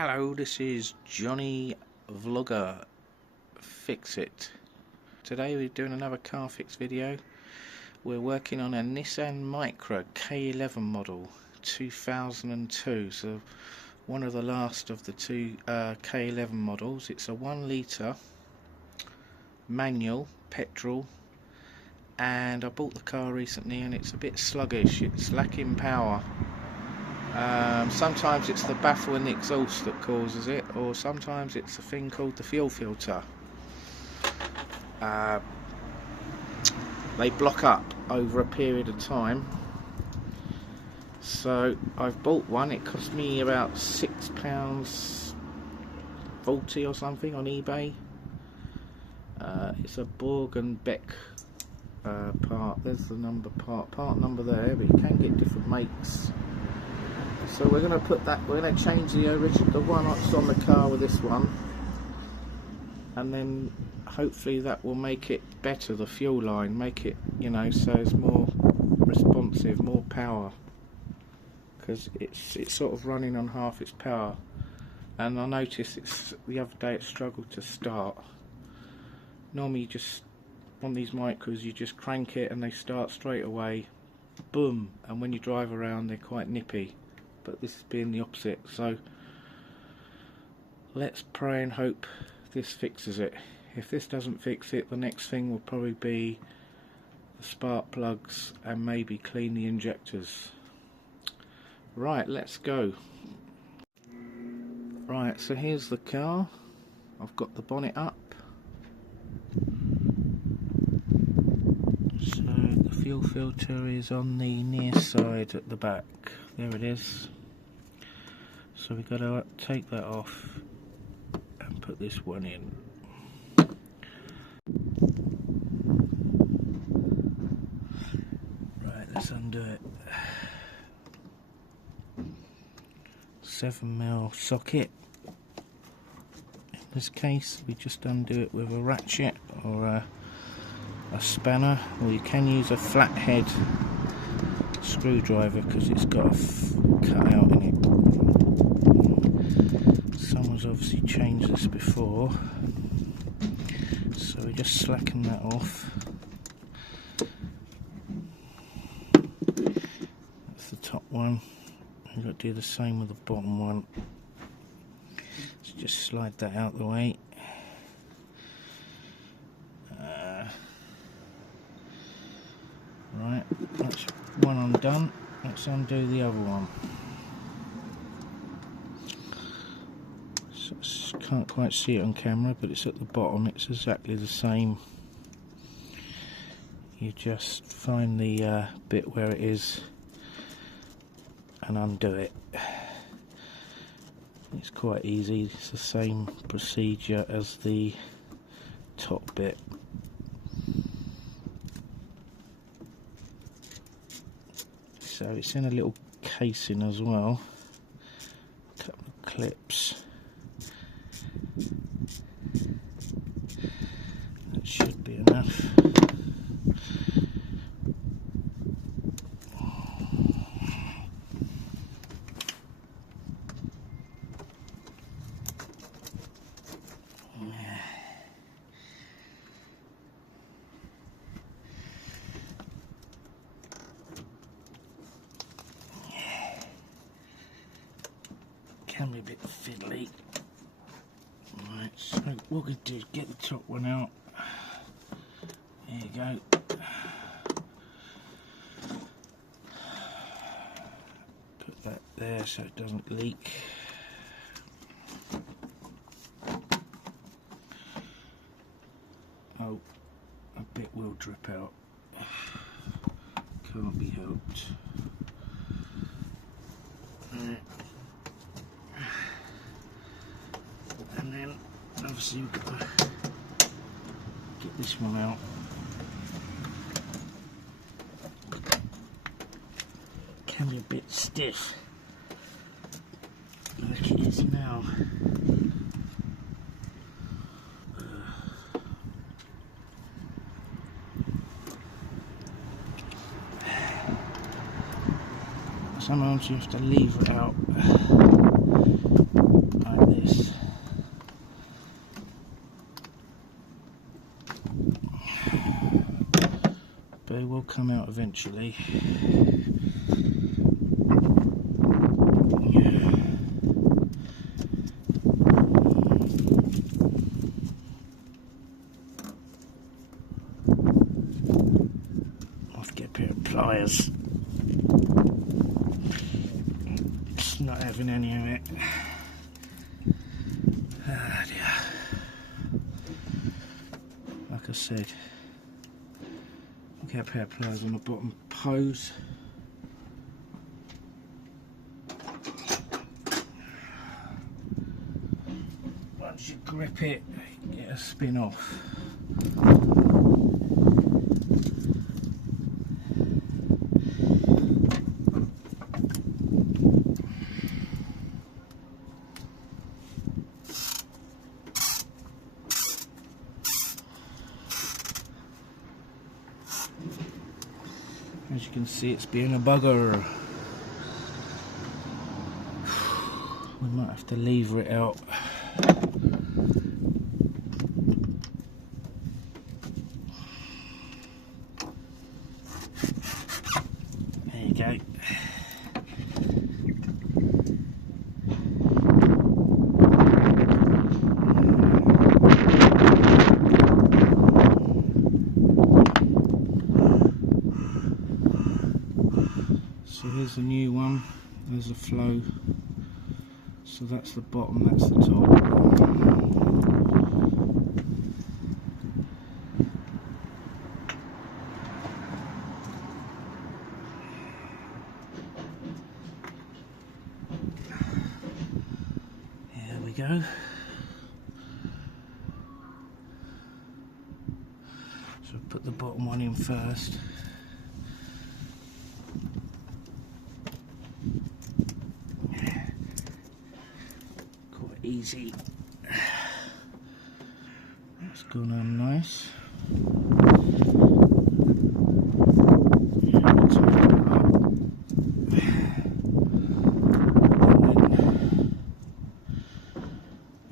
Hello, this is Johnny Vlogger Fix It. Today we're doing another car fix video. We're working on a Nissan Micra K11 model 2002, so one of the last of the two K11 models. It's a 1 litre manual petrol, and I bought the car recently and it's a bit sluggish, it's lacking power. Sometimes it's the baffle in the exhaust that causes it, or sometimes it's a thing called the fuel filter. They block up over a period of time. So I've bought one. It cost me about £6.40 or something on eBay. It's a Borg and Beck part. There's the part number there, but you can get different makes. So we're going to put that, we're going to change the one that's on the car with this one, and then hopefully that will make it better, the fuel line, make it, you know, so it's more responsive, more power, because it's sort of running on half its power. And I noticed the other day it struggled to start. Normally you just, on these Micras, you just crank it and they start straight away, boom, and when you drive around they're quite nippy. But this is being the opposite, so let's pray and hope this fixes it. If this doesn't fix it, the next thing will probably be the spark plugs and maybe clean the injectors. Right, let's go. Right, so here's the car. I've got the bonnet up. So the fuel filter is on the near side at the back. There it is. So we've got to take that off and put this one in. Right, let's undo it. 7mm socket. In this case, we just undo it with a ratchet or a spanner, or you can use a flathead screwdriver because it's got a cut out in it. Someone's obviously changed this before, so we just slacken that off. That's the top one. We've got to do the same with the bottom one. So just slide that out the way. Right, that's one undone. Let's undo the other one. So can't quite see it on camera, but it's at the bottom. It's exactly the same. You just find the bit where it is and undo it. It's quite easy. It's the same procedure as the top bit. So it's in a little casing as well, a couple of clips. That should be enough. Can be a bit fiddly. Right, so what we do is get the top one out. There you go. Put that there so it doesn't leak. Oh, a bit will drip out. Can't be helped. And then obviously we've got to get this one out. Can be a bit stiff. Look at it now. Sometimes you have to lever it out. like this. But it will come out eventually. I'll have to get a pair of pliers. It's not having any of it. Ah dear. Like I said, get a pair of pliers on the bottom pose. Once you grip it, get a spin off. As you can see, it's being a bugger. We might have to lever it out. There you go. So here's the new one, there's the flow, so that's the bottom, that's the top. Here we go. So put the bottom one in first. Easy. That's gone on nice.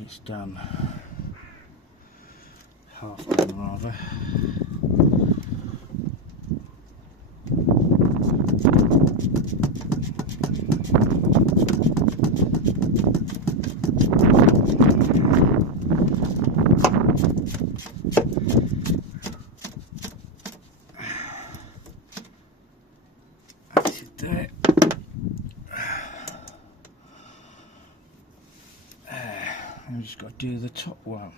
It's done. Half done rather. I've just got to do the top one.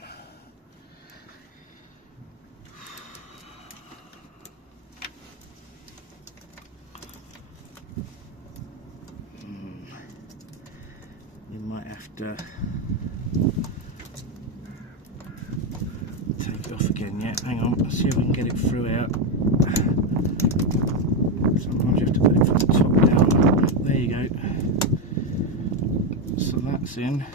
You might have to take it off again. Yeah, hang on, let's see if we can get it through out. Sometimes you have to put it from the top down. There you go. So that's in.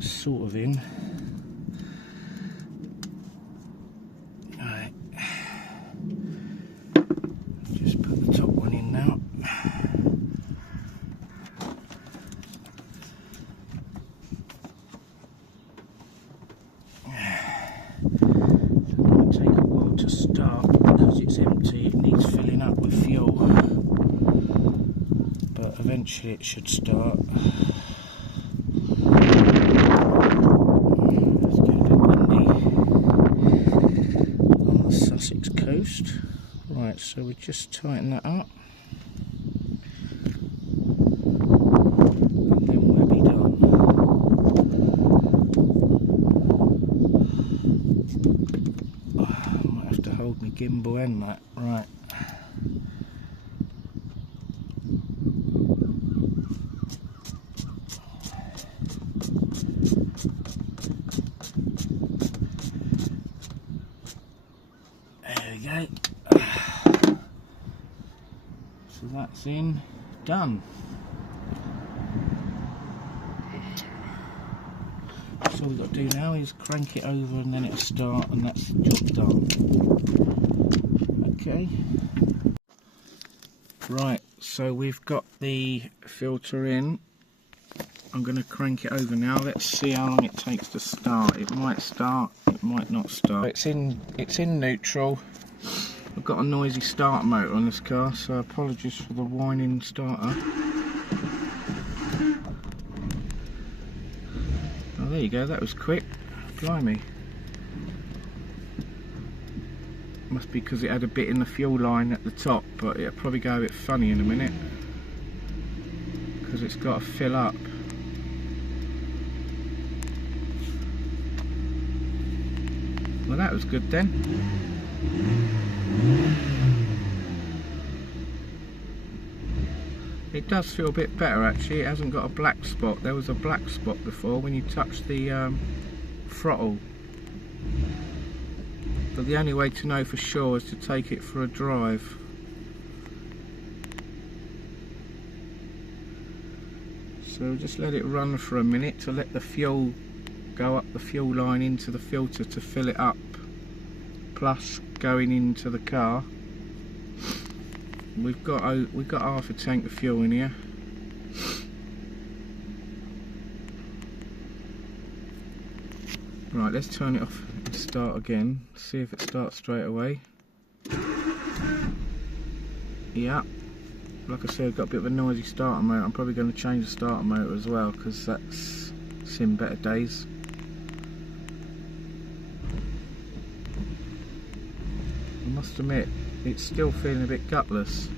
Sort of in. Right. Just put the top one in now. It's going to take a while to start because it's empty. It needs filling up with fuel, but eventually it should start. Coast. Right, so we just tighten that up and then we'll be done. I might have to hold my gimbal and that. Right. So that's in, done. So all we've got to do now is crank it over and then it'll start, and that's the job done. Okay. Right, so we've got the filter in. I'm going to crank it over now. Let's see how long it takes to start. It might start, it might not start. It's in neutral. I've got a noisy starter motor on this car, so apologies for the whining starter. Oh, there you go, that was quick. Blimey. Must be because it had a bit in the fuel line at the top, but it'll probably go a bit funny in a minute because it's got to fill up. Well, that was good then. It does feel a bit better actually. It hasn't got a black spot. There was a black spot before when you touched the throttle. But the only way to know for sure is to take it for a drive. So just let it run for a minute to let the fuel go up the fuel line into the filter to fill it up, plus going into the car. We've got half a tank of fuel in here. Right, let's turn it off and start again. See if it starts straight away. Yeah, like I said, I've got a bit of a noisy starter motor. I'm probably going to change the starter motor as well because that's seen better days. I must admit, it's still feeling a bit gutless.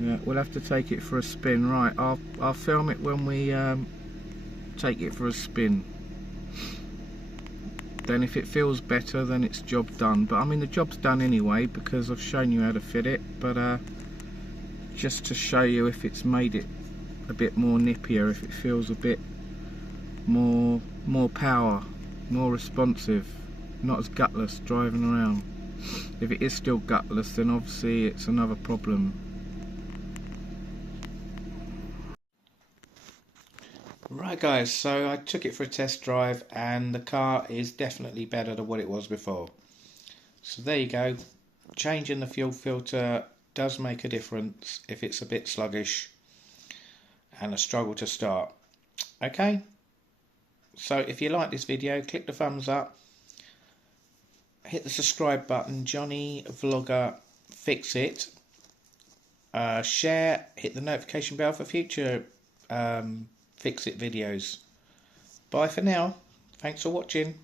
Yeah, we'll have to take it for a spin. Right, I'll film it when we take it for a spin. Then if it feels better, then it's job done. But I mean, the job's done anyway because I've shown you how to fit it. But just to show you if it's made it a bit more nippier, if it feels a bit more power, more responsive, not as gutless driving around. If it is still gutless, then obviously it's another problem. Right guys, so I took it for a test drive and the car is definitely better than what it was before. So there you go. Changing the fuel filter does make a difference if it's a bit sluggish and a struggle to start. Okay, so if you like this video, click the thumbs up, hit the subscribe button, Johnny Vlogger Fix It, share, hit the notification bell for future Fix It videos. Bye for now. Thanks for watching.